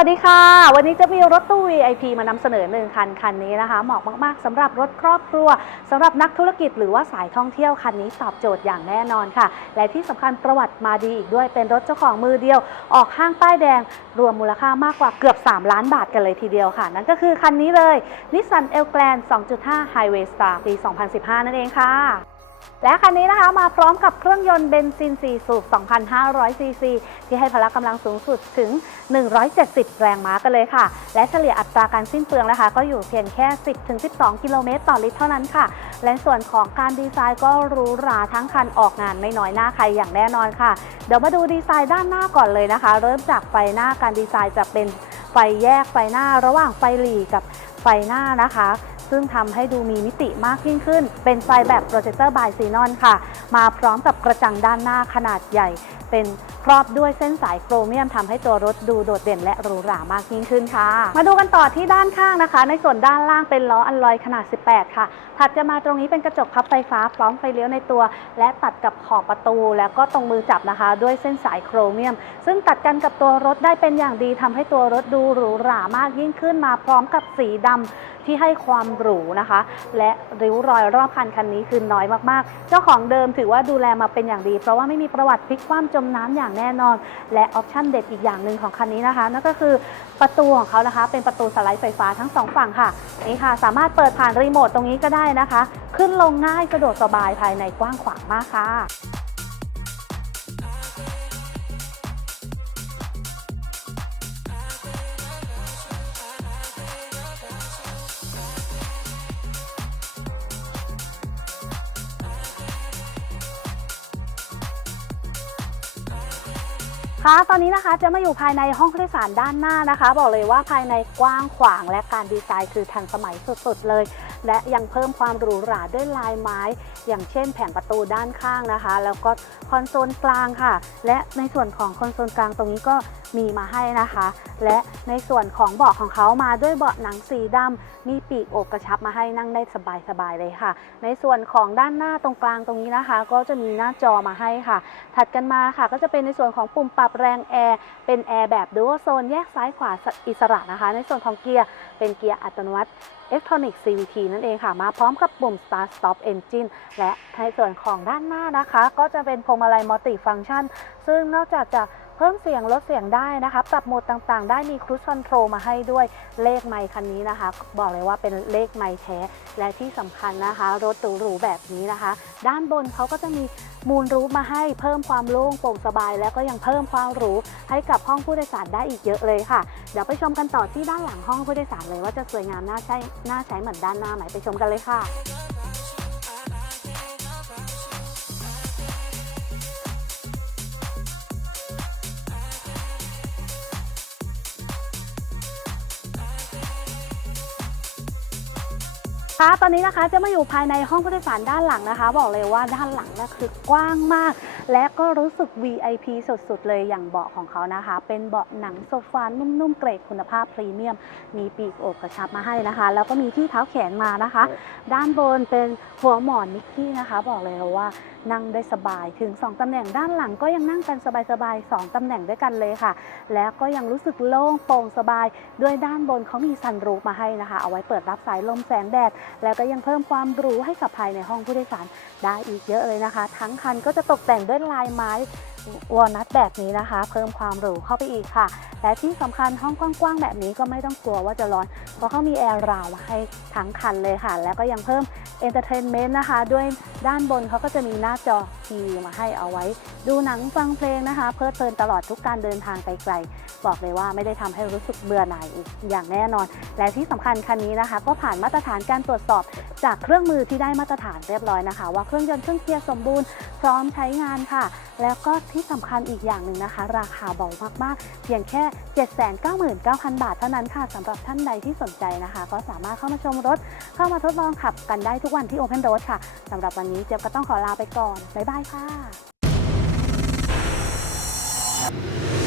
วัสดีค่ะ วันนี้จะมีรถตู้ VIP มานำเสนอหนึ่งคันคันนี้นะคะ เหมาะมาก ๆสำหรับรถครอบครัวสำหรับนักธุรกิจหรือว่าสายท่องเที่ยวคันนี้ตอบโจทย์อย่างแน่นอนค่ะ และที่สำคัญประวัติมาดีอีกด้วยเป็นรถเจ้าของมือเดียว ออกห้างป้ายแดง รวมมูลค่ามากกว่าเกือบ 3 ล้านบาทกันเลยทีเดียวค่ะ นั่นก็คือคันนี้เลย Nissan e l g r a n d 2.5 Highway Star ปี 2015 นั่นเองค่ะ และคันนี้นะคะมาพร้อมกับเครื่องยนต์เบนซิน 4 สูบ 2,500 ซีซี ที่ให้พละกำลังสูงสุดถึง 170 แรงม้ากันเลยค่ะ และเฉลี่ยอัตราการสิ้นเปลืองนะคะ ก็อยู่เพียงแค่ 10-12 กิโลเมตรต่อลิตรเท่านั้นค่ะ และส่วนของการดีไซน์ก็หรูหราทั้งคันออกงานไม่น้อยหน้าใครอย่างแน่นอนค่ะ เดี๋ยวมาดูดีไซน์ด้านหน้าก่อนเลยนะคะ เริ่มจากไฟหน้าการดีไซน์จะเป็นไฟแยกไฟหน้าระหว่างไฟหลีกับไฟหน้านะคะ ซึ่งทำให้ดูมีมิติมากยิ่งขึ้น เป็นไฟแบบโปรเจคเตอร์บายซีนอนค่ะ มาพร้อมกับกระจังด้านหน้าขนาดใหญ่ เป็นครอบด้วยเส้นสายโครเมียมทำให้ตัวรถดูโดดเด่นและหรูหรามากยิ่งขึ้นค่ะ มาดูกันต่อที่ด้านข้างนะคะ ในส่วนด้านล่างเป็นล้ออัลลอยขนาด 18 ค่ะ ถัดจะมาตรงนี้เป็นกระจกพับไฟฟ้าพร้อมไฟเลี้ยวในตัว และตัดกับขอบประตู แล้วก็ตรงมือจับนะคะ ด้วยเส้นสายโครเมียม ซึ่งตัดกันกับตัวรถได้เป็นอย่างดีทำให้ตัวรถดูหรูหรามากยิ่งขึ้นมาพร้อมกับสีดำที่ให้ความหรูนะคะ และริ้วรอยรอบคันคันนี้คือน้อยมากๆ เจ้าของเดิมถือว่าดูแลมาเป็นอย่างดี เพราะว่าไม่มีประวัติพลิกคว่ำจมน้ำอย่างแน่นอน และออปชั่นเด็ดอีกอย่างหนึ่งของคันนี้นะคะ นั่นก็คือประตูของเขานะคะ เป็นประตูสไลด์ไฟฟ้าทั้งสองฝั่งค่ะนี่ค่ะ สามารถเปิดผ่านรีโมทตรงนี้ก็ได้นะคะ ขึ้นลงง่ายสะดวกสบายภายในกว้างขวางมากค่ะ ค่ะ ตอนนี้นะคะจะมาอยู่ภายในห้องผู้โดยสารด้านหน้านะคะ บอกเลยว่าภายในกว้างขวางและการดีไซน์คือทันสมัยสุดๆเลย และยังเพิ่มความหรูหราด้วยลายไม้ อย่างเช่นแผงประตูด้านข้างนะคะ แล้วก็คอนโซลกลางค่ะ และในส่วนของคอนโซลกลางตรงนี้ก็มีมาให้นะคะ และในส่วนของเบาะของเขามาด้วยเบาะหนังสีดำมีปีกโอบกระชับมาให้นั่งได้สบายๆเลยค่ะ ในส่วนของด้านหน้าตรงกลางตรงนี้นะคะ ก็จะมีหน้าจอมาให้ค่ะ ถัดกันมาค่ะ ก็จะเป็นในส่วนของปุ่มปรับแรงแอร์เป็นแอร์แบบดูโซนแยกซ้ายขวาอิสระนะคะ ในส่วนของเกียร์เป็นเกียร์อัตโนมัติ Electronic CVT นั่นเองค่ะ มาพร้อมกับปุ่ม Start Stop Engine และในส่วนของด้านหน้านะคะ ก็จะเป็นพวงมาลัยมัลติฟังก์ชัน ซึ่งนอกจากจะ เพิ่มเสียงลดเสียงได้นะคะ ปรับโหมดต่างๆ ได้มีครู i คอนโทรลมาให้ด้วยเลขไมค์คันนี้นะคะ บอกเลยว่าเป็นเลขไมค์แท้และที่สำคัญนะคะ รถหรูๆแบบนี้นะคะ ด้านบนเขาก็จะมีมูลรูฟมาให้เพิ่มความโล่งโปร่งสบาย แล้วก็ยังเพิ่มความหรูให้กับห้องผู้โดยสารได้อีกเยอะเลยค่ะ เดี๋ยวไปชมกันต่อที่ด้านหลังห้องผู้โดยสารเลยว่าจะสวยงามน่าใช้น่าใช้เหมือนด้านหน้าไหมไปชมกันเลยค่ะ ค่ะตอนนี้นะคะจะมาอยู่ภายในห้องผู้โดยสารด้านหลังนะคะ บอกเลยว่าด้านหลังนะคือกว้างมาก และก็รู้สึก VIP สุดๆ เลยอย่างเบาะของเขานะคะ เป็นเบาะหนังโซฟานุ่มๆ เกรดคุณภาพพรีเมียม มีปีกโอบกระชับมาให้นะคะ แล้วก็มีที่เท้าแขนมานะคะ ด้านบนเป็นหัวหมอนนิกกี้นะคะ บอกเลยว่านั่งได้สบายถึง 2ตำแหน่งด้านหลังก็ยังนั่งกันสบายๆ2ตำแหน่งด้วยกันเลยค่ะ แล้วก็ยังรู้สึกโล่งโปร่งสบาย ด้วยด้านบนเขามีซันรูฟมาให้นะคะ เอาไว้เปิดรับสายลมแสงแดดแล้วก็ยังเพิ่มความหรูให้กับภายในห้องผู้โดยสารได้อีกเยอะเลยนะคะ ทั้งคันก็จะตกแต่งด้วยลายไม้ วอลนัทแบบนี้นะคะ เพิ่มความหรูเข้าไปอีกค่ะ และที่สำคัญห้องกว้างๆแบบนี้ก็ไม่ต้องกลัวว่าจะร้อน เพราะเขามีแอร์ราวมาให้ทั้งคันเลยค่ะ แล้วก็ยังเพิ่มเอนเตอร์เทนเมนต์นะคะ ด้วยด้านบนเขาก็จะมีหน้าจอทีวีมาให้เอาไว้ ดูหนังฟังเพลงนะคะ เพลิดเพลินตลอดทุกการเดินทางไกลๆ บอกเลยว่าไม่ได้ทำให้รู้สึกเบื่อหน่ายอีกอย่างแน่นอน และที่สำคัญคันนี้นะคะ ก็ผ่านมาตรฐานการตรวจสอบ จากเครื่องมือที่ได้มาตรฐานเรียบร้อยนะคะ ว่าเครื่องยนต์เครื่องเกียร์สมบูรณ์พร้อมใช้งานค่ะ แล้วก็ที่สำคัญอีกอย่างหนึ่งนะคะ ราคาเบามากๆ เพียงแค่ 799,000 บาทเท่านั้นค่ะสำหรับท่านใดที่สนใจนะคะ ก็สามารถเข้ามาชมรถ เข้ามาทดลองขับกันได้ทุกวันที่ Open Road ค่ะสำหรับวันนี้เจี๊ยบก็ต้องขอลาไปก่อน บ๊ายบายค่ะ